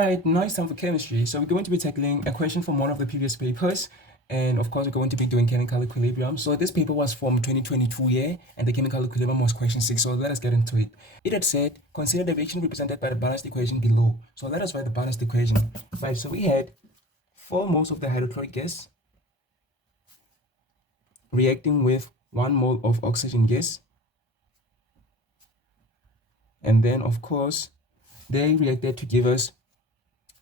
Alright, now it's time for chemistry. So we're going to be tackling a question from one of the previous papers. And of course, we're going to be doing chemical equilibrium. So this paper was from 2022 year, and the chemical equilibrium was question 6. So let us get into it. It had said, consider the reaction represented by the balanced equation below. So let us write the balanced equation. Right, so we had 4 moles of the hydrochloric gas reacting with 1 mole of oxygen gas. And then, of course, they reacted to give us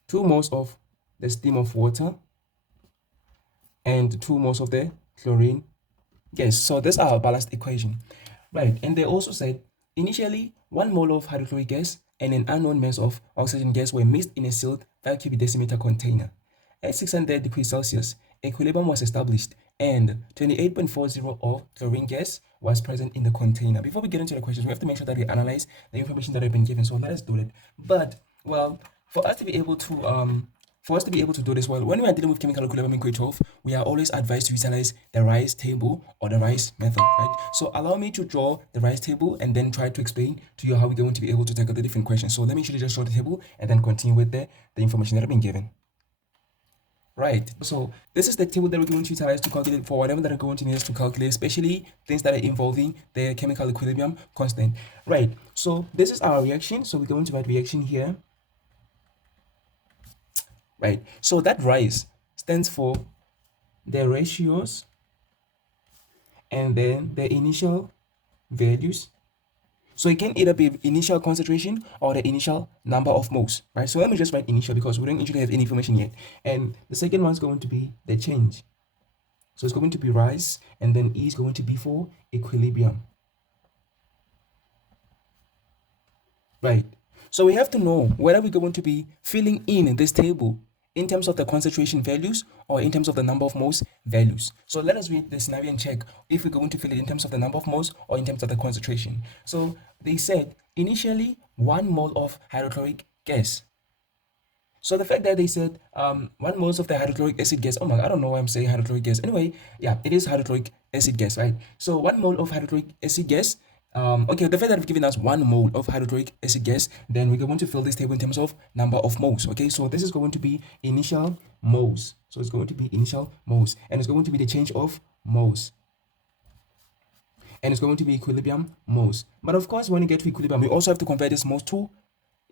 2 moles of the steam of water and 2 moles of the chlorine gas. So that's our balanced equation, right? And they also said initially 1 mole of hydrochloric gas and an unknown mass of oxygen gas were mixed in a sealed 5 cubic decimeter container. At 600 degrees Celsius, equilibrium was established and 28.40 of chlorine gas was present in the container. Before we get into the questions, we have to make sure that we analyze the information that have been given. So let us do that. But well, for us to be able to do this well, when we are dealing with chemical equilibrium in grade 12, we are always advised to utilize the Rice table or the Rice method, right? So allow me to draw the Rice table and then try to explain to you how we're going to be able to tackle the different questions. So let me actually just draw the table and then continue with the information that have been given. Right, so this is the table that we're going to utilize to calculate for whatever that are going to need us to calculate, especially things that are involving the chemical equilibrium constant. Right, so this is our reaction. So we're going to write reaction here. Right, so that rise stands for the ratios and then the initial values. So it can either be initial concentration or the initial number of moles, right? So let me just write initial because we don't actually have any information yet. And the second one is going to be the change. So it's going to be rise, and then E is going to be for equilibrium. Right. So we have to know whether we're going to be filling in this table in terms of the concentration values or in terms of the number of moles values. So let us read the scenario and check if we're going to fill it in terms of the number of moles or in terms of the concentration. So they said initially 1 mole of hydrochloric gas. So the fact that they said 1 mole of the hydrochloric acid gas, oh my, I don't know why I'm saying hydrochloric gas. Anyway, yeah, it is hydrochloric acid gas, right? So 1 mole of hydrochloric acid gas. Okay, the fact that they've given us 1 mole of hydrochloric acid gas, then we're going to fill this table in terms of number of moles. Okay, so this is going to be initial moles. So it's going to be initial moles, and it's going to be the change of moles. And it's going to be equilibrium moles. But of course, when you get to equilibrium, we also have to convert this moles to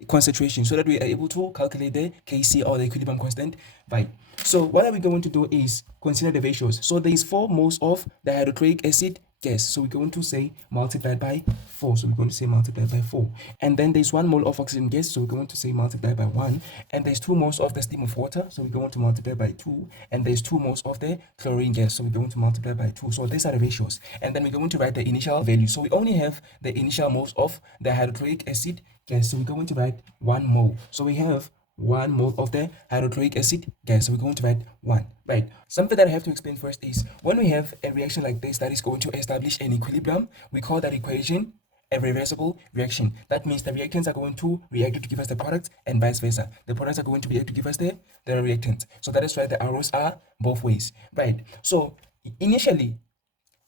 concentration so that we are able to calculate the Kc or the equilibrium constant. Right. So what are we going to do is consider the ratios. So there is 4 moles of the hydrochloric acid gas. So we're going to say multiplied by 4. So we're going to say multiplied by 4. And then there's 1 mole of oxygen gas. So we're going to say multiplied by 1. And there's 2 moles of the steam of water. So we're going to multiply by 2. And there's 2 moles of the chlorine gas. So we're going to multiply by 2. So these are the ratios. And then we're going to write the initial value. So we only have the initial moles of the hydrochloric acid gas. So we're going to write 1 mole. So we have 1 mole of the hydrochloric acid gas. So we're going to write 1. Right. Something that I have to explain first is when we have a reaction like this that is going to establish an equilibrium, we call that equation a reversible reaction. That means the reactants are going to react to give us the product and vice versa. The products are going to react to give us the reactants. So that is why the arrows are both ways. Right. So initially,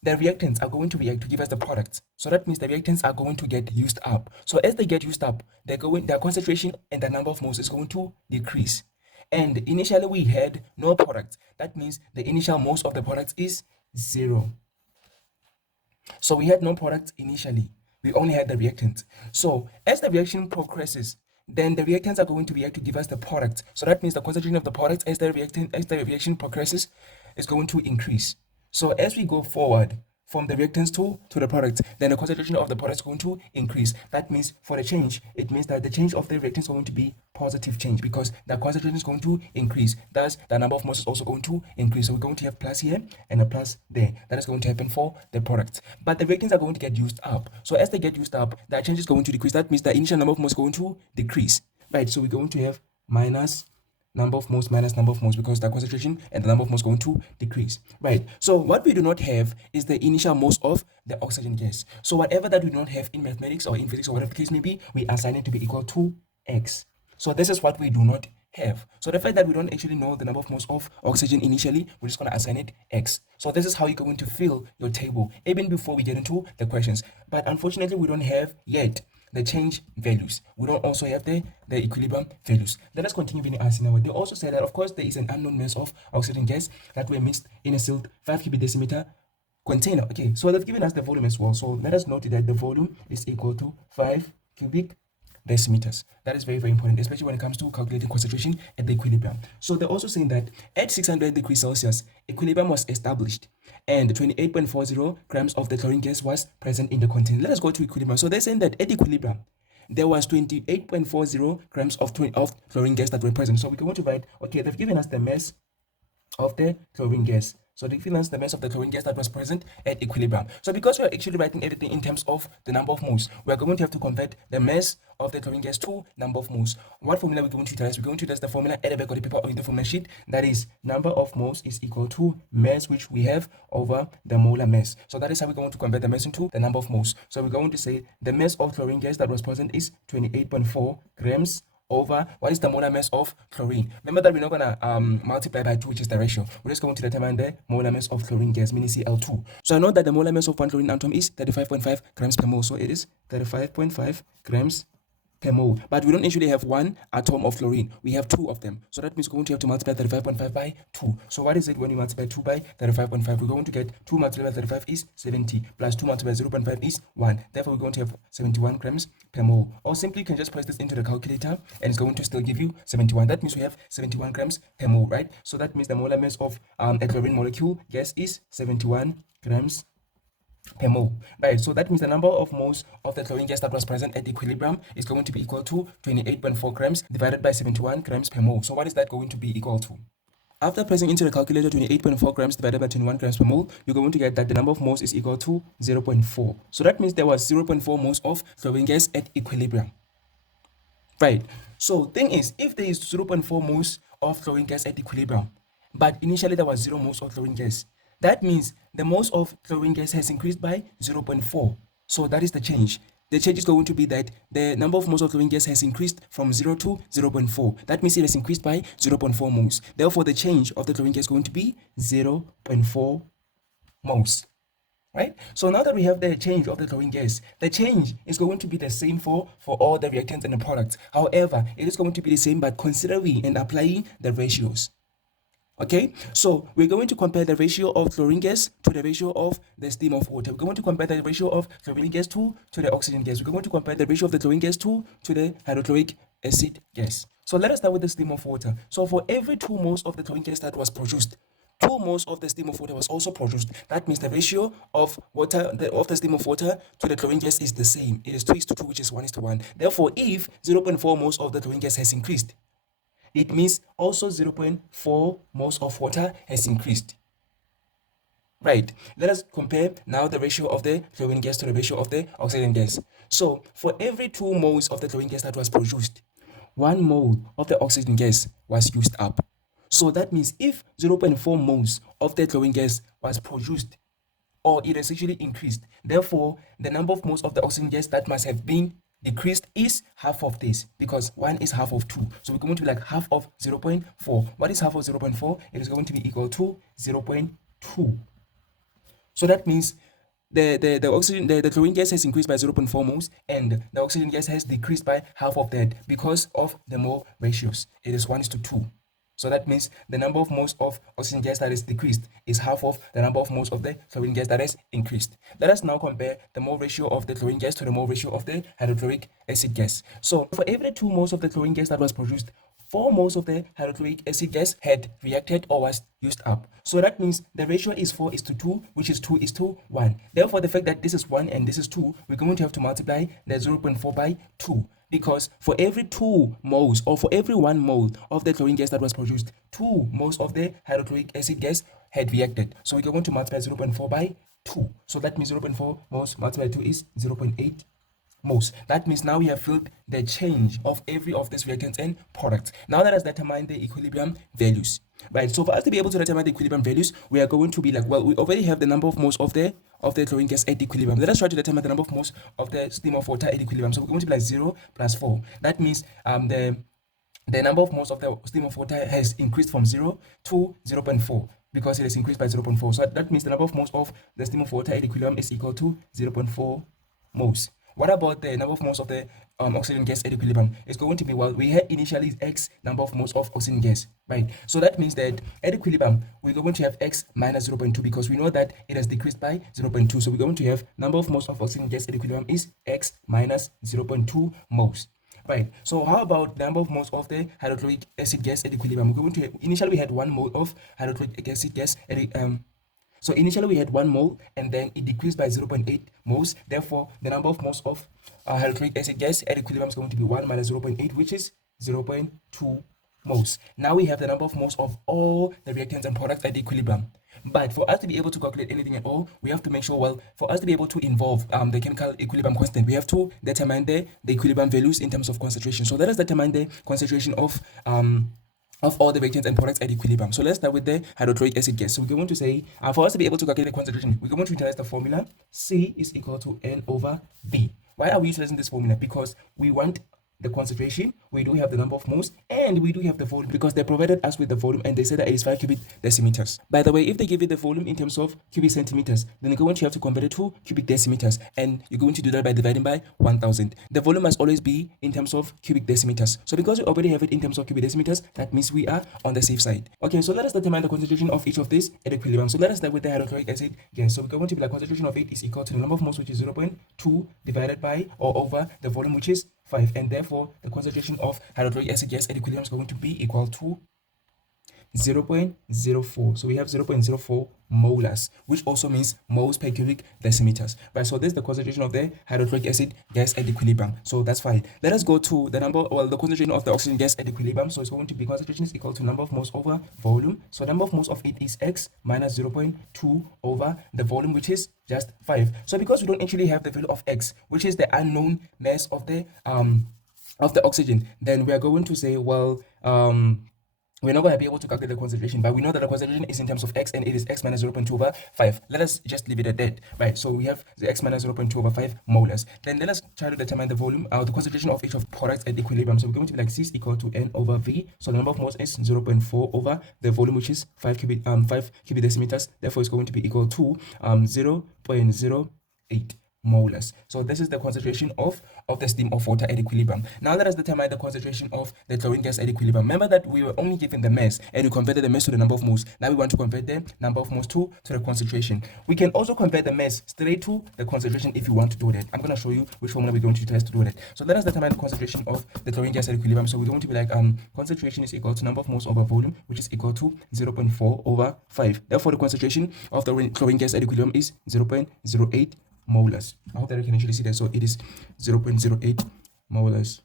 the reactants are going to react to give us the product. So that means the reactants are going to get used up. So as they get used up, their concentration and the number of moles is going to decrease. And initially we had no product. That means the initial moles of the product is 0. So we had no product initially. We only had the reactant. So as the reaction progresses, then the reactants are going to react to give us the product. So that means the concentration of the product as the reaction progresses is going to increase. So as we go forward from the reactants to the product, then the concentration of the product is going to increase. That means for the change, it means that the change of the reactants is going to be positive change because the concentration is going to increase. Thus, the number of moles is also going to increase. So we're going to have plus here and a plus there. That is going to happen for the product. But the reactants are going to get used up. So as they get used up, the change is going to decrease. That means the initial number of moles is going to decrease. Right, so we're going to have minus number of moles minus number of moles because the concentration and the number of moles going to decrease. Right. So what we do not have is the initial moles of the oxygen gas. So whatever that we do not have in mathematics or in physics or whatever the case may be, we assign it to be equal to x. So this is what we do not have. So the fact that we don't actually know the number of moles of oxygen initially, we're just going to assign it x. So this is how you're going to fill your table even before we get into the questions. But unfortunately, we don't have yet the change values. We don't also have the equilibrium values. Let us continue reading our scenario. They also say that, of course, there is an unknown mass of oxygen gas that were mixed in a sealed 5 cubic decimeter container. Okay, so they've given us the volume as well. So let us note that the volume is equal to 5 cubic decimeters. That is very, very important, especially when it comes to calculating concentration at the equilibrium. So they're also saying that at 600 degrees Celsius, equilibrium was established and 28.40 grams of the chlorine gas was present in the container. Let us go to equilibrium. So they're saying that at equilibrium, there was 28.40 grams of chlorine gas that were present. So we're going to write, okay, they've given us the mass of the chlorine gas. So they fill the mass of the chlorine gas that was present at equilibrium. So because we are actually writing everything in terms of the number of moles, we are going to have to convert the mass of the chlorine gas to number of moles. What formula we're going to utilize? We're going to utilize the formula at the back of the paper or in the formula sheet. That is, number of moles is equal to mass, which we have, over the molar mass. So that is how we're going to convert the mass into the number of moles. So we're going to say the mass of chlorine gas that was present is 28.4 grams over what is the molar mass of chlorine. Remember that we're not going to multiply by 2, which is the ratio. We're just going to determine the molar mass of chlorine gas, meaning Cl2. So I know that the molar mass of one chlorine atom is 35.5 grams per mole. So it is 35.5 grams per mole. But we don't actually have one atom of chlorine. We have 2 of them. So that means we're going to have to multiply 35.5 by 2. So what is it when you multiply 2 by 35.5? We're going to get 2 multiplied by 35 is 70, plus 2 multiplied by 0.5 is 1. Therefore, we're going to have 71 grams per mole. Or simply, you can just place this into the calculator and it's going to still give you 71. That means we have 71 grams per mole, right? So that means the molar mass of a chlorine molecule gas is 71 grams per mole, right? So that means the number of moles of the chlorine gas that was present at equilibrium is going to be equal to 28.4 grams divided by 71 grams per mole. So what is that going to be equal to? After pressing into the calculator 28.4 grams divided by 21 grams per mole, you're going to get that the number of moles is equal to 0.4. So that means there was 0.4 moles of chlorine gas at equilibrium, right? So thing is, if there is 0.4 moles of chlorine gas at equilibrium, but initially there was 0 moles of chlorine gas, that means the moles of chlorine gas has increased by 0.4. So that is the change. The change is going to be that the number of moles of chlorine gas has increased from 0 to 0.4. That means it has increased by 0.4 moles. Therefore, the change of the chlorine gas is going to be 0.4 moles. Right? So now that we have the change of the chlorine gas, the change is going to be the same for all the reactants and the products. However, it is going to be the same by considering and applying the ratios. Okay, so we're going to compare the ratio of chlorine gas to the ratio of the steam of water. We're going to compare the ratio of chlorine gas to the oxygen gas. We're going to compare the ratio of the chlorine gas to the hydrochloric acid gas. So let us start with the steam of water. So for every 2 moles of the chlorine gas that was produced, 2 moles of the steam of water was also produced. That means the ratio of the steam of water to the chlorine gas is the same. It is 2:2, which is 1:1. Therefore, if 0.4 moles of the chlorine gas has increased, it means also 0.4 moles of water has increased. Right, let us compare now the ratio of the chlorine gas to the ratio of the oxygen gas. So for every 2 moles of the chlorine gas that was produced, 1 mole of the oxygen gas was used up. So that means if 0.4 moles of the chlorine gas was produced, or it has actually increased, therefore the number of moles of the oxygen gas that must have been decreased is half of this, because 1 is half of 2. So we're going to be like half of 0.4. What is half of 0.4? It is going to be equal to 0.2. So that means the chlorine gas has increased by 0.4 moles and the oxygen gas has decreased by half of that because of the mole ratios. It is 1:2. So that means the number of moles of oxygen gas that is decreased is half of the number of moles of the chlorine gas that is increased. Let us now compare the mole ratio of the chlorine gas to the mole ratio of the hydrochloric acid gas. So for every 2 moles of the chlorine gas that was produced, 4 moles of the hydrochloric acid gas had reacted or was used up. So that means the ratio is 4:2, which is 2:1. Therefore, the fact that this is 1 and this is 2, we're going to have to multiply the 0.4 by 2. Because for every 2 moles or for every 1 mole of the chlorine gas that was produced, 2 moles of the hydrochloric acid gas had reacted. So we're going to multiply 0.4 by 2. So that means 0.4 moles multiplied by 2 is 0.8 moles. That means now we have filled the change of every of these reactants and products. Now let us determine the equilibrium values. Right, so for us to be able to determine the equilibrium values, we are going to be like, well, we already have the number of moles of the chlorine gas at equilibrium. Let us try to determine the number of moles of the steam of water at equilibrium. So we're going to be like 0 plus 4. That means the number of moles of the steam of water has increased from 0 to 0.4 because it has increased by 0.4. So that means the number of moles of the steam of water at equilibrium is equal to 0.4 moles. What about the number of moles of the oxygen gas at equilibrium? It's going to be, well, we had initially X number of moles of oxygen gas, right? So that means that at equilibrium, we're going to have X minus 0.2 because we know that it has decreased by 0.2. So we're going to have number of moles of oxygen gas at equilibrium is X minus 0.2 moles. Right. So how about number of moles of the hydrochloric acid gas at equilibrium? We're going to initially we had 1 mole of hydrochloric acid gas at so initially we had 1 mole and then it decreased by 0.8 moles. Therefore, the number of moles of hydrochloric acid gas at equilibrium is going to be 1 minus 0.8, which is 0.2 moles. Now we have the number of moles of all the reactants and products at equilibrium. But for us to be able to calculate anything at all, we have to make sure, well, for us to be able to involve the chemical equilibrium constant, we have to determine the equilibrium values in terms of concentration. So let us determine the concentration of all the reactants and products at equilibrium. So let's start with the hydrochloric acid gas. So we're going to say, for us to be able to calculate the concentration, we're going to utilize the formula C is equal to N over V. Why are we utilizing this formula? Because we want the concentration, we do have the number of moles, and we do have the volume because they provided us with the volume and they said that it is 5 cubic decimeters. By the way, if they give you the volume in terms of cubic centimeters, then you're going to have to convert it to cubic decimeters, and you're going to do that by dividing by 1000. The volume must always be in terms of cubic decimeters. So because we already have it in terms of cubic decimeters, that means we are on the safe side. Okay, so let us determine the concentration of each of these at equilibrium. So let us start with the hydrochloric acid gas. So we're going to be like concentration of it is equal to the number of moles, which is 0.2 divided by or over the volume, which is 5, and therefore the concentration of hydrochloric acid gas at equilibrium is going to be equal to 0.04. So we have 0.04 molars, which also means moles per cubic decimeters. Right, so this is the concentration of the hydrochloric acid gas at equilibrium. So that's fine. Let us go to the number, well, the concentration of the oxygen gas at equilibrium. So it's going to be concentration is equal to number of moles over volume. So number of moles of it is X minus 0.2 over the volume, which is just 5. So because we don't actually have the value of X, which is the unknown mass of the oxygen, then we are going to say, well, we're not going to be able to calculate the concentration, but we know that the concentration is in terms of X, and it is X minus 0.2 over 5. Let us just leave it at that, right? So we have the X minus 0.2 over 5 molars. Then let us try to determine the volume, the concentration of each of products at equilibrium. So we're going to be like C is equal to N over V. So the number of moles is 0.4 over the volume, which is 5 cubic decimeters. Therefore, it's going to be equal to 0.08 molars. So this is the concentration of the steam of water at equilibrium. Now let us determine the concentration of the chlorine gas at equilibrium. Remember that we were only given the mass and we converted the mass to the number of moles. Now we want to convert the number of moles to the concentration. We can also convert the mass straight to the concentration if you want to do that. I'm going to show you which formula we're going to utilize to do that. So let us determine the concentration of the chlorine gas at equilibrium. So we're going to be like concentration is equal to number of moles over volume, which is equal to 0.4 over 5. Therefore, the concentration of the chlorine gas at equilibrium is 0.08 molars. I hope that I can actually see that. So it is 0.08 molars,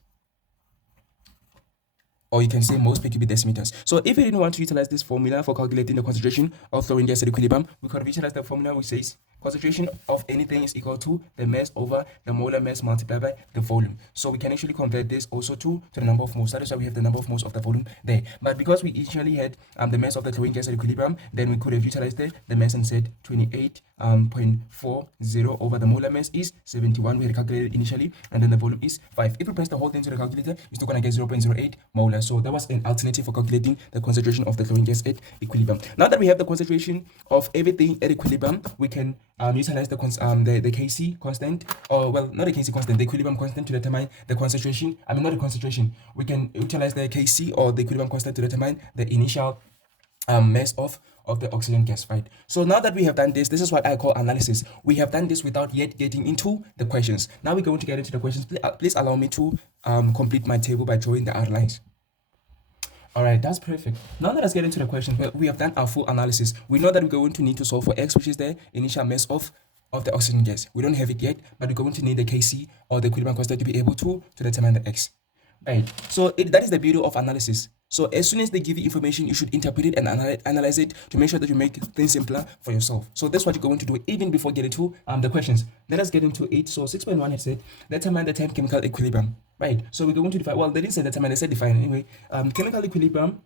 or you can say moles per cubic decimeters. So if you didn't want to utilize this formula for calculating the concentration of chlorine gas at equilibrium, we could have utilized the formula which says concentration of anything is equal to the mass over the molar mass multiplied by the volume. So we can actually convert this also to the number of moles. That is why we have the number of moles of the volume there. But because we initially had the mass of the chlorine gas at equilibrium, then we could have utilized the mass and said 28.40 over the molar mass is 71. We had calculated initially, and then the volume is 5. If we press the whole thing to the calculator, you're still going to get 0.08 molar. So that was an alternative for calculating the concentration of the chlorine gas at equilibrium. Now that we have the concentration of everything at equilibrium, we can utilize the Kc constant, or well, not the Kc constant, the equilibrium constant to determine the concentration. I mean, not the concentration. We can utilize the Kc or the equilibrium constant to determine the initial mass of the oxygen gas, right? So now that we have done this is what I call analysis. We have done this without yet getting into the questions. Now we're going to get into the questions. Please allow me to complete my table by drawing the outlines. All right, that's perfect. Now let us get into the questions. Well, we have done our full analysis. We know that we're going to need to solve for X, which is the initial mass of the oxygen gas. We don't have it yet, but we're going to need the Kc or the equilibrium constant to be able to determine the X. Right. So that is the beauty of analysis. So as soon as they give you information, you should interpret it and analyze it to make sure that you make things simpler for yourself. So that's what you're going to do even before getting to the questions. Let us get into it. So 6.1 it said, determine the time chemical equilibrium. Right. So we're going to define, well, they didn't say determine, they said define anyway. Chemical equilibrium.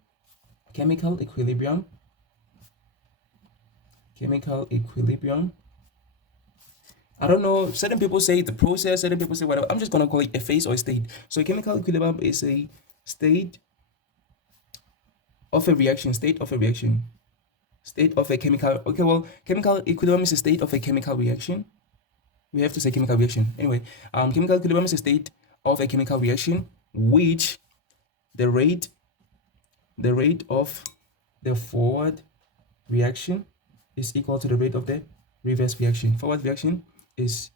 I don't know, certain people say the process, certain people say whatever. I'm just going to call it a phase or a state. So chemical equilibrium is a state of a reaction, state of a chemical, okay, well, chemical equilibrium is a state of a chemical reaction. We have to say chemical reaction. Anyway, chemical equilibrium is a state of a chemical reaction which the rate of the forward reaction is equal to the rate of the reverse reaction. Forward reaction is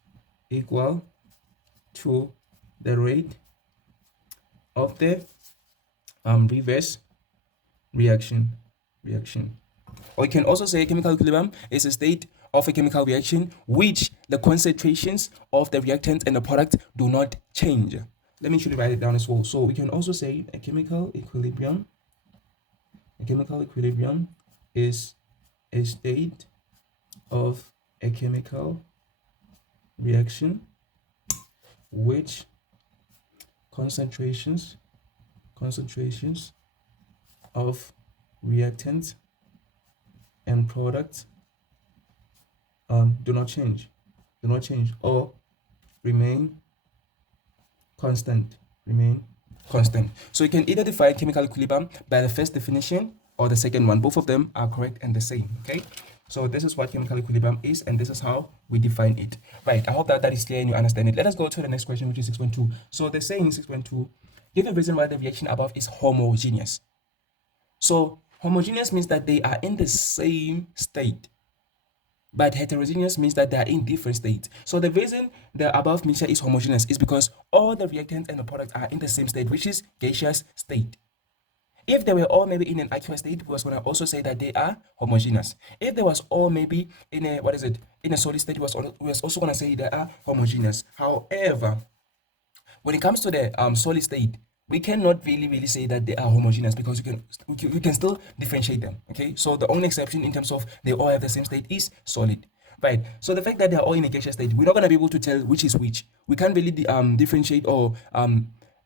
equal to the rate of the reverse reaction. Or you can also say chemical equilibrium is a state of a chemical reaction which the concentrations of the reactant and the product do not change. Let me actually write it down as well. So we can also say a chemical equilibrium is a state of a chemical reaction which concentrations of reactants and products do not change or remain constant. So you can either define chemical equilibrium by the first definition or the second one. Both of them are correct and the same. Okay, so this is what chemical equilibrium is, and this is how we define it. Right, I hope that is clear and you understand it. Let us go to the next question, which is 6.2. So they're saying 6.2, give a reason why the reaction above is homogeneous. So homogeneous means that they are in the same state, but heterogeneous means that they are in different states. So the reason the above mixture is homogeneous is because all the reactants and the products are in the same state, which is gaseous state. If they were all maybe in an aqueous state, we was going to also say that they are homogeneous. If they was all maybe in a in a solid state, we was also going to say they are homogeneous. However, when it comes to the solid state, we cannot really say that they are homogeneous because we can still differentiate them. Okay, so the only exception in terms of they all have the same state is solid. Right, so the fact that they are all in a gaseous state, we're not going to be able to tell which is which. We can't really differentiate or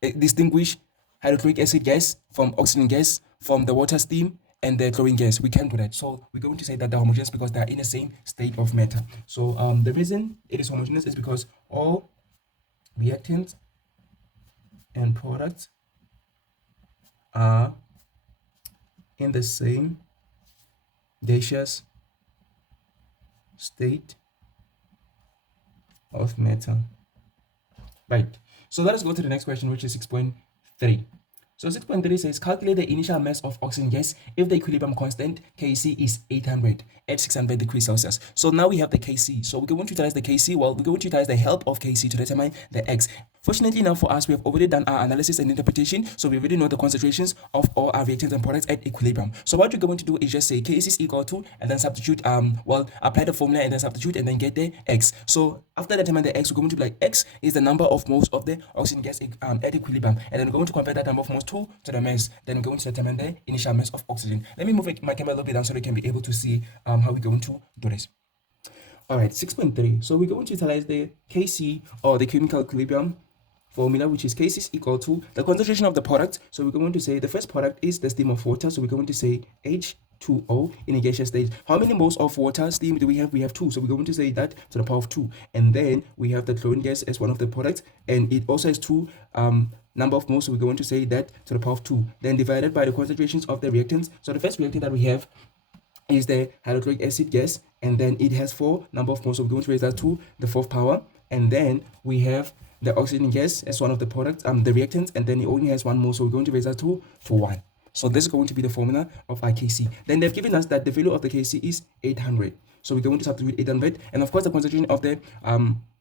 distinguish hydrochloric acid gas from oxygen gas from the water steam and the chlorine gas. We can't do that. So we're going to say that they're homogeneous because they are in the same state of matter. So the reason it is homogeneous is because all reactants and products are in the same gaseous state of matter. Right, so let us go to the next question, which is 6.3. So 6.3 says calculate the initial mass of oxygen gas if the equilibrium constant Kc is 800 at 600 degrees Celsius. So now we have the Kc. So we're going to utilize the Kc. Well, we're going to utilize the help of Kc to determine the X. Fortunately enough for us, we have already done our analysis and interpretation, so we already know the concentrations of all our reactants and products at equilibrium. So what you're going to do is just say Kc is equal to, and then substitute, apply the formula and then substitute and then get the X. So after determining the X, we're going to be like X is the number of moles of the oxygen gas at equilibrium, and then we're going to convert that number of moles to the mass. Then we're going to determine the initial mass of oxygen. Let me move my camera a little bit down so we can be able to see how we're going to do this. All right, 6.3. So we're going to utilize the Kc, or the chemical equilibrium formula, which is Kc is equal to the concentration of the product. So we're going to say the first product is the steam of water. So we're going to say H2O in a gaseous state. How many moles of water steam do we have? We have 2. So we're going to say that to the power of 2. And then we have the chlorine gas as one of the products, and it also has 2 number of moles. So we're going to say that to the power of 2. Then divided by the concentrations of the reactants. So the first reactant that we have is the hydrochloric acid gas, and then it has 4 number of moles. So we're going to raise that to the 4th power. And then we have the oxygen gas as one of the products, the reactants, and then it only has 1 mole, so we're going to raise that to 1. So this is going to be the formula of our Kc. Then they've given us that the value of the Kc is 800. So we're going to substitute 800, and of course the concentration of the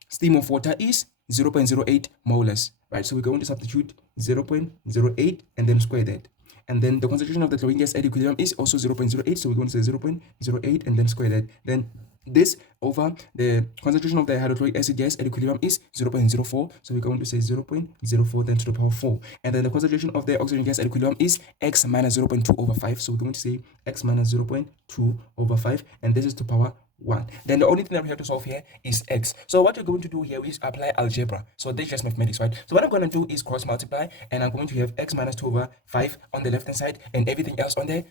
steam of water is 0.08 molars, right? So we're going to substitute 0.08 and then square that. And then the concentration of the chlorine gas at equilibrium is also 0.08, so we're going to say 0.08 and then square that. Then this over the concentration of the hydrochloric acid gas at equilibrium is 0.04, so we're going to say 0.04 then to the power 4. And then the concentration of the oxygen gas at equilibrium is x minus 0.2 over 5, so we're going to say x minus 0.2 over 5, and this is to power 1. Then the only thing that we have to solve here is x. So what we're going to do here is apply algebra. So this is just mathematics, right? So what I'm going to do is cross multiply, and I'm going to have x minus 2 over 5 on the left hand side and everything else on the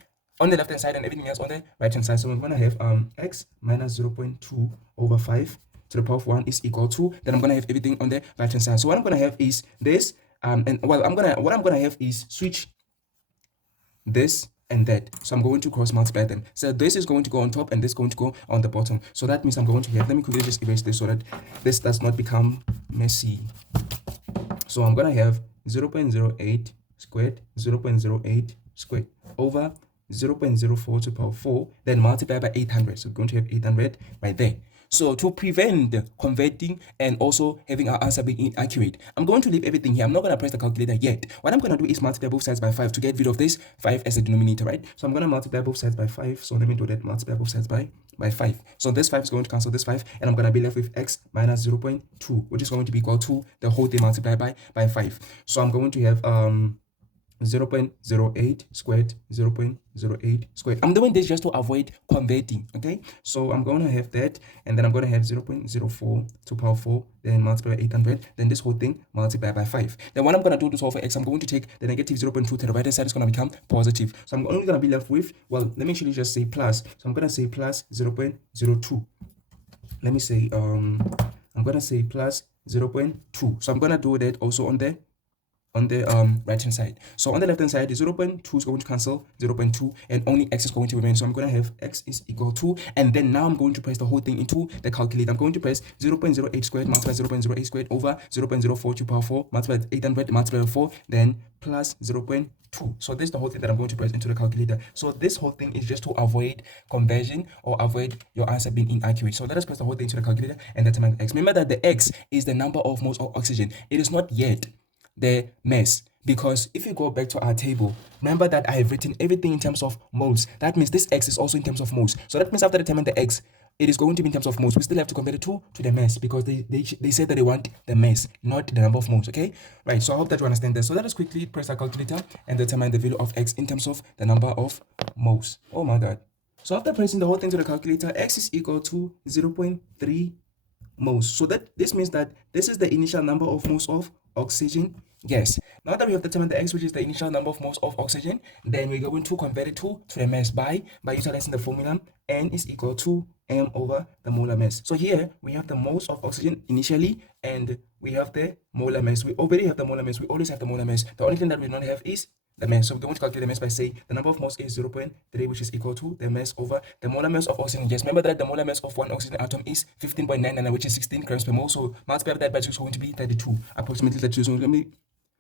left hand side and everything else on the right hand side. So I'm going to have x minus 0.2 over 5 to the power of 1 is equal to, then I'm going to have everything on the right hand side. So what I'm going to have is this, what I'm going to have is switch this and that. So I'm going to cross multiply them. So this is going to go on top and this is going to go on the bottom. So that means I'm going to have, let me quickly just erase this so that this does not become messy. So I'm going to have 0.08 squared, 0.08 squared over 0.04 to the power 4, then multiply by 800. So we're going to have 800 right there. So to prevent converting and also having our answer being inaccurate, I'm going to leave everything here. I'm not going to press the calculator yet. What I'm going to do is multiply both sides by 5 to get rid of this 5 as a denominator, right? So I'm going to multiply both sides by 5. So let me do that, multiply both sides by 5. So this 5 is going to cancel this 5, and I'm going to be left with x minus 0.2, which is going to be equal to the whole thing multiplied by 5. So I'm going to have 0.08 squared, 0.08 squared. I'm doing this just to avoid converting, okay? So I'm going to have that, and then I'm going to have 0.04 to power 4, then multiply by 800, then this whole thing multiply by 5. Then what I'm going to do to solve for x, I'm going to take the negative 0.2 to the right hand side, is going to become positive. So I'm only going to be left with, well, let me actually just say plus. So I'm going to say plus 0.02. Let me say, I'm going to say plus 0.2. So I'm going to do that also on the right hand side. So on the left hand side, 0.2 is going to cancel 0.2 and only x is going to remain. So I'm going to have x is equal to, and then now I'm going to press the whole thing into the calculator. I'm going to press 0.08 squared multiply 0.08 squared over 0.04 to power 4 multiply 800 multiply by 4, then plus 0.2. So this is the whole thing that I'm going to press into the calculator. So this whole thing is just to avoid conversion or avoid your answer being inaccurate. So let us press the whole thing into the calculator and determine the x. Remember that the x is the number of moles of oxygen. It is not yet the mass, because if you go back to our table, remember that I have written everything in terms of moles. That means this x is also in terms of moles. So that means after determining the x, it is going to be in terms of moles. We still have to convert it to the mass, because they said that they want the mass, not the number of moles. Okay, right? So I hope that you understand that. So let us quickly press our calculator and determine the value of x in terms of the number of moles. Oh my god. So after pressing the whole thing to the calculator, x is equal to 0.3 moles. So that this means that this is the initial number of moles of oxygen gas. Now that we have determined the x, which is the initial number of moles of oxygen, then we're going to convert it to the mass by utilizing the formula n is equal to m over the molar mass. So here we have the moles of oxygen initially, and we have the molar mass. We already have the molar mass. We always have the molar mass. The only thing that we don't have is the mass. So we're going to calculate the mass by saying the number of moles is 0.3, which is equal to the mass over the molar mass of oxygen gas. Remember that the molar mass of one oxygen atom is 15.99, which is 16 grams per mole. So multiply that by 2 is going to be 32, approximately 32.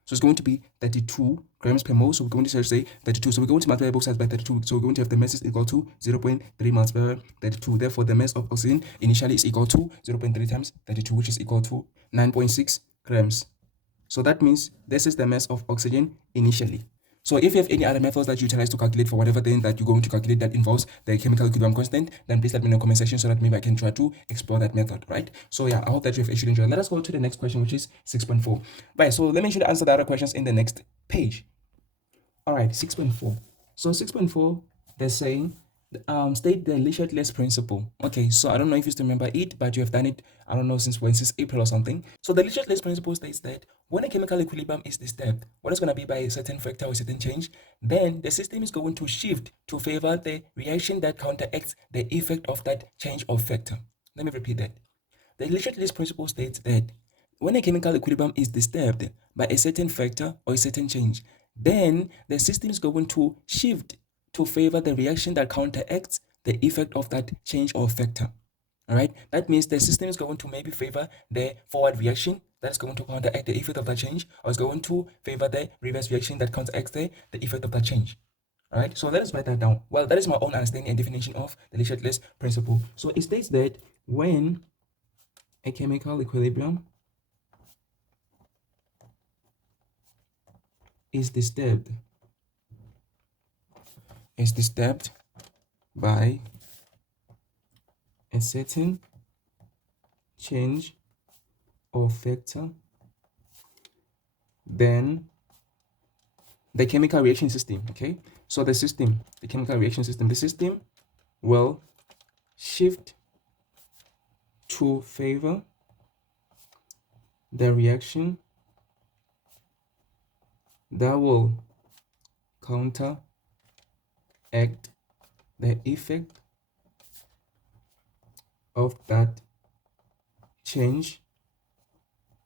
So it's going to be 32 grams per mole. So we're going to say 32. So we're going to multiply both sides by 32. So we're going to have the mass is equal to 0.3 multiplied by 32. Therefore, the mass of oxygen initially is equal to 0.3 times 32, which is equal to 9.6 grams. So that means this is the mass of oxygen initially. So if you have any other methods that you utilize to calculate for whatever thing that you're going to calculate that involves the chemical equilibrium constant, then please let me know in the comment section so that maybe I can try to explore that method, right? So yeah, I hope that you've actually enjoyed. Let us go to the next question, which is 6.4. Right, so let me actually answer the other questions in the next page. All right, 6.4. So 6.4, they're saying, state the Lichet-Less principle. Okay, so I don't know if you still remember it, but you have done it, I don't know since when, since April or something. So the Lichet-Less principle states that when a chemical equilibrium is disturbed, what is going to be by a certain factor or a certain change, then the system is going to shift to favor the reaction that counteracts the effect of that change of factor. Let me repeat that. The Lichet-Less principle states that when a chemical equilibrium is disturbed by a certain factor or a certain change, then the system is going to shift to favor the reaction that counteracts the effect of that change or factor. All right, that means the system is going to maybe favor the forward reaction that's going to counteract the effect of that change, or is going to favor the reverse reaction that counteracts the effect of that change. All right, so let us write that down. Well, that is my own understanding and definition of the Lichet-Less principle. So it states that when a chemical equilibrium is disturbed by a certain change or factor, then the chemical reaction system, okay? So the chemical reaction system, the system will shift to favor the reaction that will counteract the effect of that change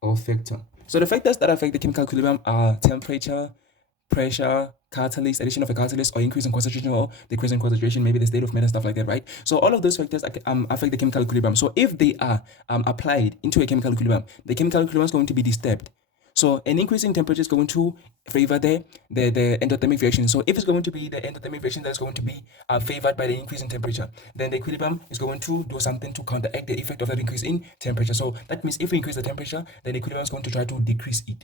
or factor. So the factors that affect the chemical equilibrium are temperature, pressure, catalyst, addition of a catalyst, or increase in concentration or decrease in concentration, maybe the state of matter, stuff like that, right? So all of those factors affect the chemical equilibrium. So if they are applied into a chemical equilibrium, the chemical equilibrium is going to be disturbed. So an increase in temperature is going to favor the endothermic reaction. So if it's going to be the endothermic reaction that's going to be favored by the increase in temperature, then the equilibrium is going to do something to counteract the effect of that increase in temperature. So that means if we increase the temperature, then the equilibrium is going to try to decrease it.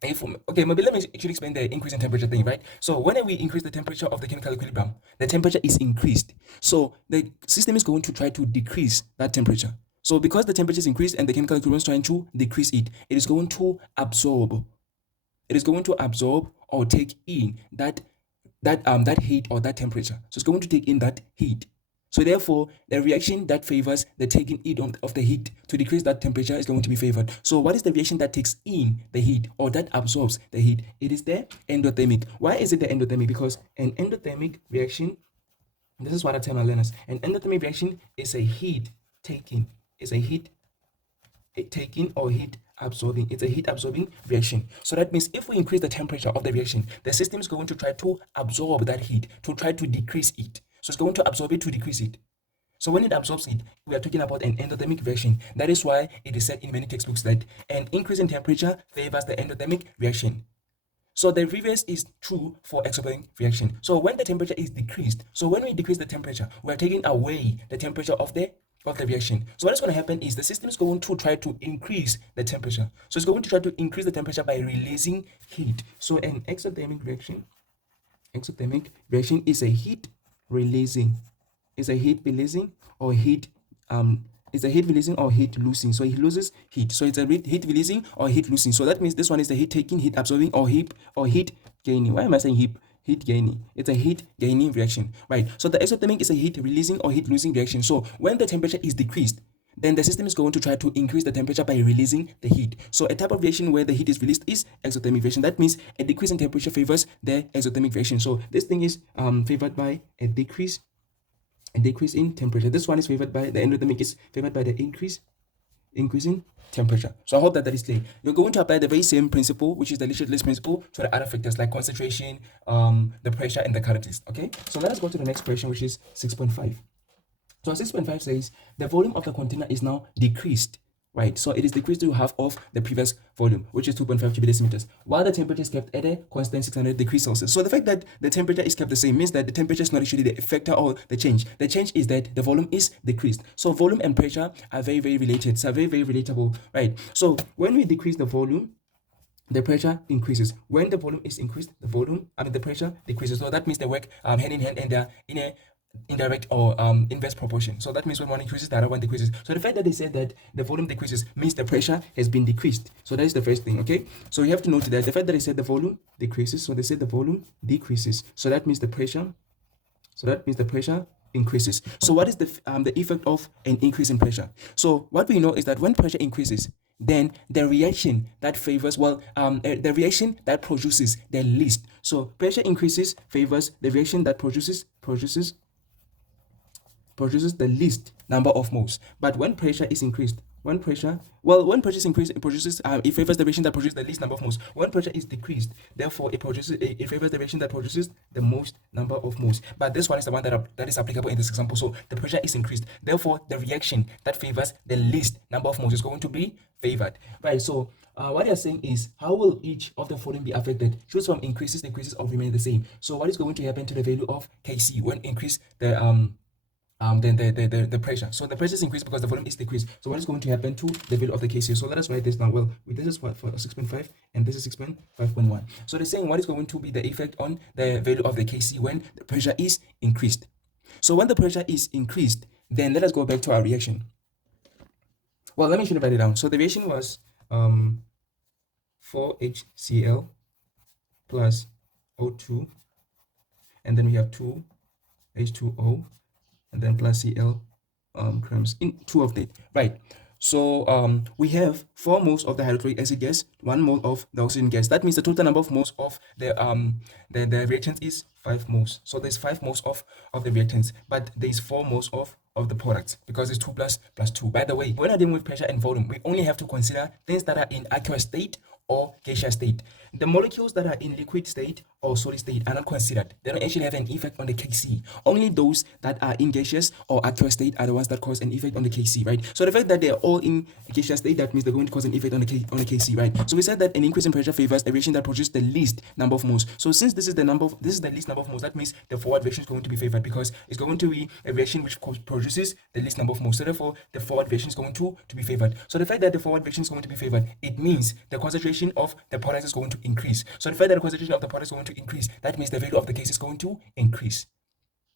Okay, maybe let me actually explain the increase in temperature thing, right? So when we increase the temperature of the chemical equilibrium, the temperature is increased. So the system is going to try to decrease that temperature. So because the temperature is increased and the chemical equilibrium is trying to decrease it, it is going to absorb. It is going to absorb or take in that heat or that temperature. So it's going to take in that heat. So therefore, the reaction that favors the taking in of the heat to decrease that temperature is going to be favored. So what is the reaction that takes in the heat or that absorbs the heat? It is the endothermic. Why is it the endothermic? Because an endothermic reaction, this is what I tell my learners, an endothermic reaction is a heat taking, or heat absorbing. It's a heat absorbing reaction. So that means if we increase the temperature of the reaction, the system is going to try to absorb that heat, to try to decrease it. So it's going to absorb it to decrease it. So when it absorbs it, we are talking about an endothermic reaction. That is why it is said in many textbooks that an increase in temperature favors the endothermic reaction. So the reverse is true for exothermic reaction. So when the temperature is decreased, so when we decrease the temperature, we are taking away the temperature of the reaction. So what is going to happen is the system is going to try to increase the temperature. So it's going to try to increase the temperature by releasing heat. So an exothermic reaction is a heat releasing, or heat losing. So it loses heat. So it's a heat releasing or heat losing. So that means this one is the heat taking, heat absorbing, or heat gaining. Why am I saying heat gaining? It's a heat gaining reaction, right? So the exothermic is a heat releasing or heat losing reaction. So when the temperature is decreased, then the system is going to try to increase the temperature by releasing the heat. So a type of reaction where the heat is released is exothermic reaction. That means a decrease in temperature favors the exothermic reaction. So this thing is favored by a decrease in temperature. This one is favored by the endothermic, is favored by the increase in temperature. So I hope that is clear. You're going to apply the very same principle, which is the List principle, to the other factors like concentration, the pressure, and the catalyst. Okay, so let us go to the next question, which is 6.5. So 6.5 says the volume of the container is now decreased, right? So it is decreased to half of the previous volume, which is 2.5 cubic decimeters, while the temperature is kept at a constant 600 degrees Celsius. So the fact that the temperature is kept the same means that the temperature is not actually the factor or the change. The change is that the volume is decreased. So volume and pressure are very, very related. It's very, very relatable, right? So when we decrease the volume, the pressure increases. When the volume is increased, the pressure decreases. So that means they work hand in hand, and they're in a indirect or inverse proportion. So that means when one increases, the other one decreases. So the fact that they said that the volume decreases means the pressure has been decreased. So that is the first thing, okay? So you have to note that the fact that they said the volume decreases, so they said the volume decreases. So that means the pressure increases. So what is the effect of an increase in pressure? So what we know is that when pressure increases, then the reaction that favors, the reaction that produces the least. So pressure increases favors the reaction that produces the least number of moles. But when pressure is increased, when pressure is increased, it favors the reaction that produces the least number of moles. When pressure is decreased, therefore it favors the reaction that produces the most number of moles. But this one is the one that is applicable in this example. So the pressure is increased, therefore the reaction that favors the least number of moles is going to be favored, right? So what you're saying is, how will each of the following be affected? Choose from increases, decreases, or remain the same. So what is going to happen to the value of Kc when increase the pressure? So the pressure is increased because the volume is decreased. So what is going to happen to the value of the Kc? So let us write this down. Well, this is what for 6.5 and this is 6.5.1. So they're saying what is going to be the effect on the value of the Kc when the pressure is increased. So when the pressure is increased, then let us go back to our reaction. Well, let me write it down. So the reaction was 4HCl plus O2, and then we have 2H2O, and then plus Cl crumbs in 2 of that, right? So we have 4 moles of the hydrochloric acid gas, 1 mole of the oxygen gas. That means the total number of moles of the reactant is 5 moles. So there's 5 moles of the reactants, but there's 4 moles of the products, because it's 2 plus 2. By the way, when I'm dealing with pressure and volume, we only have to consider things that are in aqueous state or gaseous state. The molecules that are in liquid state or solid state are not considered. They don't actually have an effect on the Kc. Only those that are in gaseous or aqueous state are the ones that cause an effect on the Kc, right? So the fact that they're all in gaseous state, that means they're going to cause an effect on the Kc, right? So we said that an increase in pressure favors a reaction that produces the least number of moles. So since this is the least number of moles, that means the forward reaction is going to be favored because it's going to be a reaction which produces the least number of moles. So therefore, the forward reaction is going to be favored. So the fact that the forward reaction is going to be favored, it means the concentration of the product is going to increase. So the fact that the concentration of the product is going to increase, that means the value of the case is going to increase.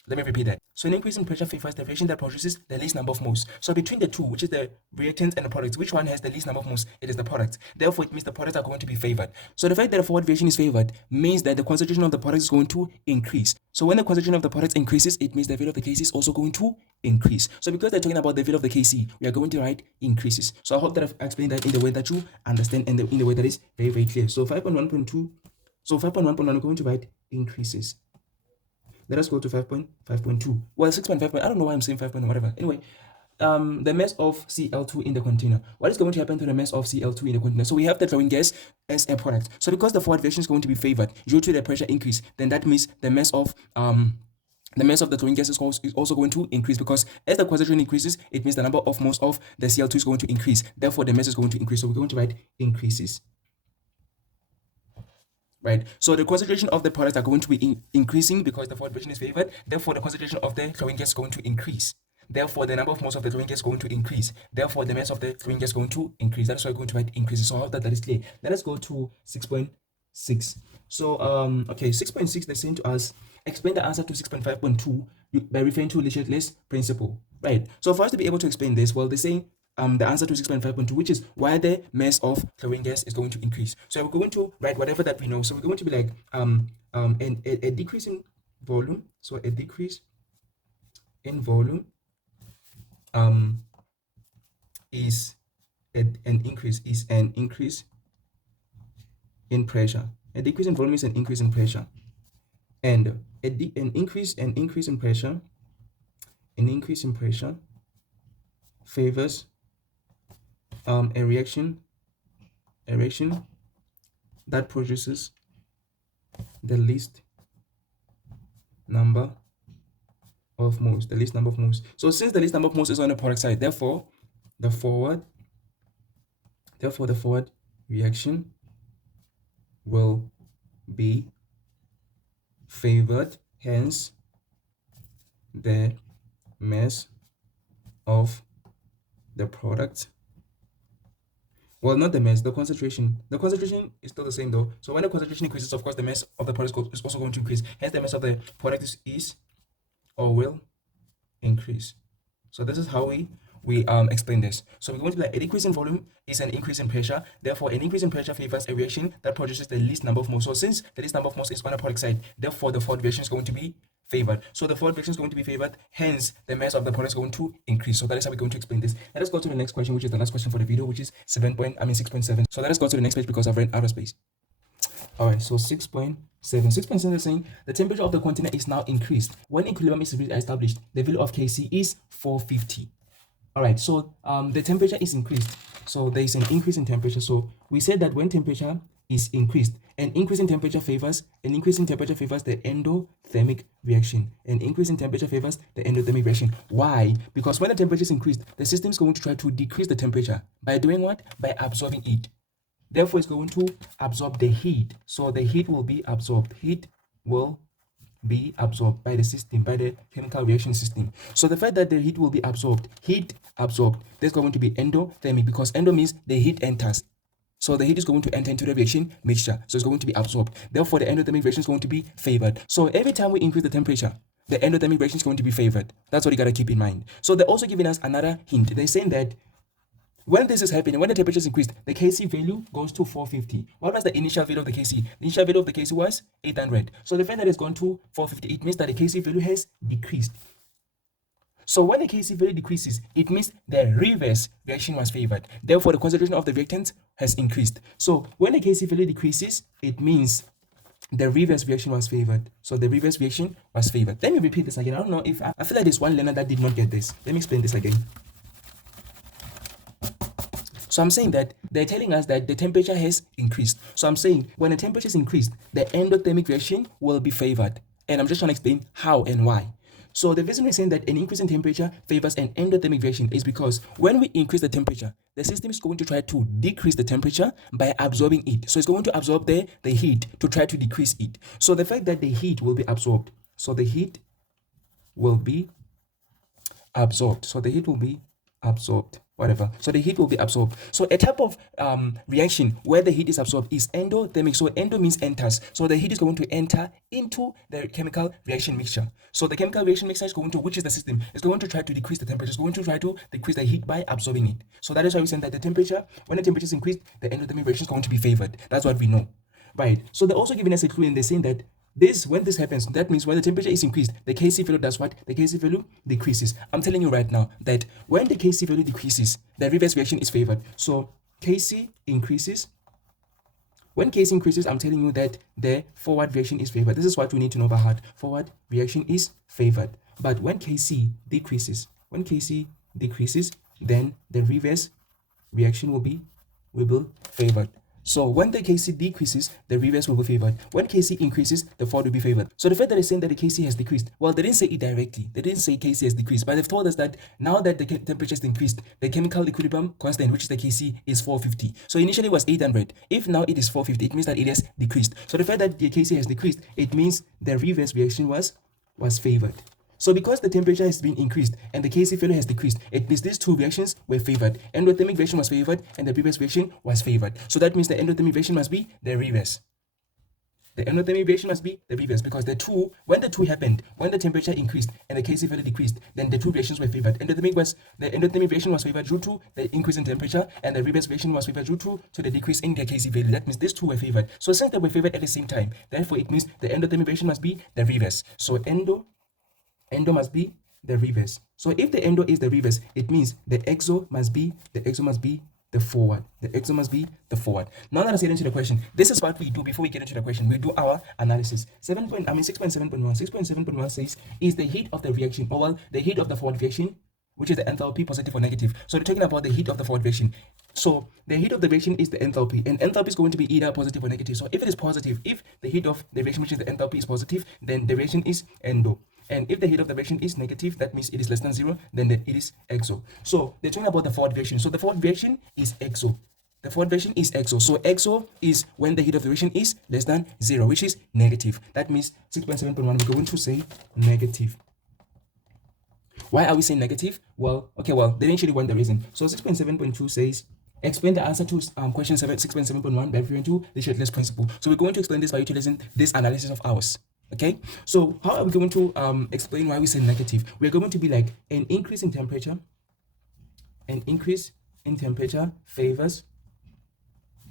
Let me repeat that. So an increase in pressure favors the reaction that produces the least number of moles. So between the two, which is the reactant and the product, which one has the least number of moles? It is the product. Therefore, it means the products are going to be favored. So the fact that the forward reaction is favored means that the concentration of the product is going to increase. So when the concentration of the product increases, it means the value of the Kc is also going to increase. So because they're talking about the value of the Kc, we are going to write increases. So I hope that I've explained that in the way that you understand and in the way that is very, very clear. So 5.1.2, so 5.1.1, we're going to write increases. Let us go to 5.5.2. Well, 6.5. I don't know why I'm saying 5. Whatever. Anyway, the mass of Cl2 in the container. What is going to happen to the mass of Cl2 in the container? So we have the flowing gas as a product. So because the forward reaction is going to be favored due to the pressure increase, then that means the mass of the flowing gas is also going to increase, because as the concentration increases, it means the number of moles of the Cl2 is going to increase. Therefore, the mass is going to increase. So we're going to write increases. Right, so the concentration of the products are going to be increasing because the forward reaction is favored. Therefore, the concentration of the flowing gas is going to increase. Therefore, the number of moles of the flowing gas is going to increase. Therefore, the mass of the flowing gas is going to increase. That's why we're going to write increases. So I hope that is clear. Let us go to 6.6. So, okay, 6.6, they're saying to us, explain the answer to 6.5.2 by referring to Leclerc's principle. Right, so for us to be able to explain this, well, they're saying the answer to 6.5.2, which is why the mass of chlorine gas is going to increase. So we're going to write whatever that we know. So we're going to be like a decrease in volume. So a decrease in volume is an increase in pressure. A decrease in volume is an increase in pressure, and an increase in pressure favors a reaction that produces the least number of moles. So since the least number of moles is on the product side, therefore the forward reaction will be favored. Hence, the mass of the product, well, not the mass, the concentration is still the same though. So when the concentration increases, of course the mass of the product is also going to increase. Hence, the mass of the product is or will increase. So this is how we explain this. So we're going to be like, a decrease in volume is an increase in pressure. Therefore, an increase in pressure favors a reaction that produces the least number of moles. So since the least number of moles is on the product side, therefore the forward reaction is going to be favored. So the forward reaction is going to be favored, hence the mass of the product is going to increase. So that is how we're going to explain this. Let us go to the next question, which is the last question for the video, which is 6.7. So let us go to the next page because I've ran out of space. All right, so 6.7. 6.7 is saying the temperature of the container is now increased. When equilibrium is established, the value of Kc is 450. All right, so the temperature is increased. So there is an increase in temperature. So we said that when temperature is increased, an increase in temperature favors the endothermic reaction. An increase in temperature favors the endothermic reaction. Why? Because when the temperature is increased, the system is going to try to decrease the temperature by doing what? By absorbing heat. Therefore, it's going to absorb the heat. So the heat will be absorbed. Heat will be absorbed by the system, by the chemical reaction system. So the fact that the heat will be absorbed, there's going to be endothermic, because endo means the heat enters. So the heat is going to enter into the reaction mixture. So it's going to be absorbed. Therefore, the endothermic reaction is going to be favored. So every time we increase the temperature, the endothermic reaction is going to be favored. That's what you got to keep in mind. So they're also giving us another hint. They're saying that when this is happening, when the temperature is increased, the Kc value goes to 450. What was the initial value of the Kc? The initial value of the Kc was 800. So the fact that it's gone to 450, it means that the Kc value has decreased. So when the Kc value decreases, it means the reverse reaction was favored. Therefore, the concentration of the reactant has increased. So when the Kc value decreases, it means the reverse reaction was favored. So the reverse reaction was favored. Let me repeat this again. I don't know if I feel like there's one learner that did not get this. Let me explain this again. So I'm saying that they're telling us that the temperature has increased. So I'm saying when the temperature is increased, the endothermic reaction will be favored. And I'm just trying to explain how and why. So the reason we're saying that an increase in temperature favors an endothermic reaction is because when we increase the temperature, the system is going to try to decrease the temperature by absorbing it. So it's going to absorb the heat to try to decrease it. So the fact that the heat will be absorbed. So the heat will be absorbed. So the heat will be absorbed, whatever. So the heat will be absorbed. So a type of reaction where the heat is absorbed is endothermic. So endo means enters. So the heat is going to enter into the chemical reaction mixture. So the chemical reaction mixture is going to, which is the system, is going to try to decrease the temperature. It's going to try to decrease the heat by absorbing it. So that is why we say that the temperature, when the temperature is increased, the endothermic reaction is going to be favored. That's what we know, right? So they're also giving us a clue and they're saying that when this happens, that means when the temperature is increased, the Kc value does what? The Kc value decreases. I'm telling you right now that when the Kc value decreases, the reverse reaction is favored. So Kc increases. When Kc increases, I'm telling you that the forward reaction is favored. This is what we need to know by heart. Forward reaction is favored. But when Kc decreases, then the reverse reaction will be favored. So when the Kc decreases, the reverse will be favored. When Kc increases, the forward will be favored. So the fact that they're saying that the Kc has decreased, well, they didn't say it directly. They didn't say Kc has decreased, but they've told us that now that the temperature has increased, the chemical equilibrium constant, which is the Kc, is 450. So initially it was 800. If now it is 450, it means that it has decreased. So the fact that the Kc has decreased, it means the reverse reaction was favored. So because the temperature has been increased and the Kc value has decreased, it means these two reactions were favored. Endothermic reaction was favored and the reverse reaction was favored. So that means the endothermic reaction must be the reverse. The endothermic reaction must be the reverse because when the two happened, when the temperature increased and the Kc value decreased, then the two reactions were favored. The endothermic reaction was favored due to the increase in temperature and the reverse reaction was favored due to the decrease in the Kc value. That means these two were favored. So since they were favored at the same time, therefore it means the endothermic reaction must be the reverse. So endo must be the reverse. So if the endo is the reverse, it means the exo must be the forward. The exo must be the forward. Now that I get into the question, this is what we do before we get into the question. We do our analysis. 6.7.1 says is the heat of the reaction, or well, the heat of the forward reaction, which is the enthalpy, positive or negative. So they're talking about the heat of the forward reaction. So the heat of the reaction is the enthalpy, and enthalpy is going to be either positive or negative. So if it is positive, if the heat of the reaction, which is the enthalpy, is positive, then the reaction is endo. And if the heat of the reaction is negative, that means it is less than 0, then it is exo. So they're talking about the forward reaction. So the forward reaction is exo. The forward reaction is exo. So exo is when the heat of the reaction is less than 0, which is negative. That means 6.7.1, we're going to say negative. Why are we saying negative? Well, they didn't actually want the reason. So 6.7.2 says, explain the answer to question 6.7.1 by referring to the Shetler's principle. So we're going to explain this by utilizing this analysis of ours. Okay, so how are we going to explain why we say negative? We're going to be like an increase in temperature. An increase in temperature favors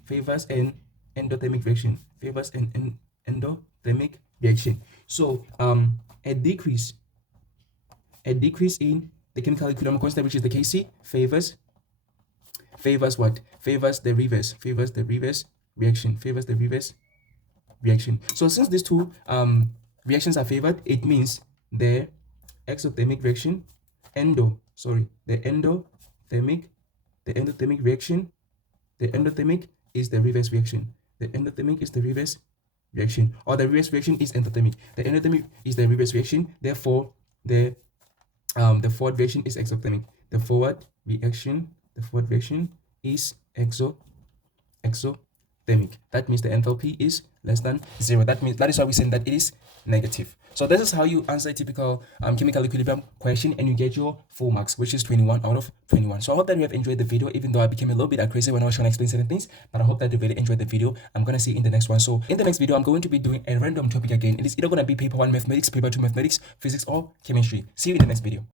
an endothermic reaction. Favors an endothermic reaction. So a decrease in the chemical equilibrium constant, which is the Kc, favors what? Favors the reverse. Favors the reverse reaction. Favors the reverse reaction. So since these two reactions are favored, it means the exothermic reaction, the endothermic reaction, the endothermic is the reverse reaction. The endothermic is the reverse reaction, or the reverse reaction is endothermic. The endothermic is the reverse reaction, therefore the forward reaction is exothermic. The forward reaction is exothermic. That means the enthalpy is less than 0. That is why we say that it is negative. So this is how you answer a typical chemical equilibrium question and you get your full marks, which is 21 out of 21. So I hope that you have enjoyed the video, even though I became a little bit aggressive when I was trying to explain certain things, but I hope that you really enjoyed the video. I'm going to see you in the next one. So in the next video, I'm going to be doing a random topic again. It is either going to be paper 1 mathematics, paper 2 mathematics, physics, or chemistry. See you in the next video.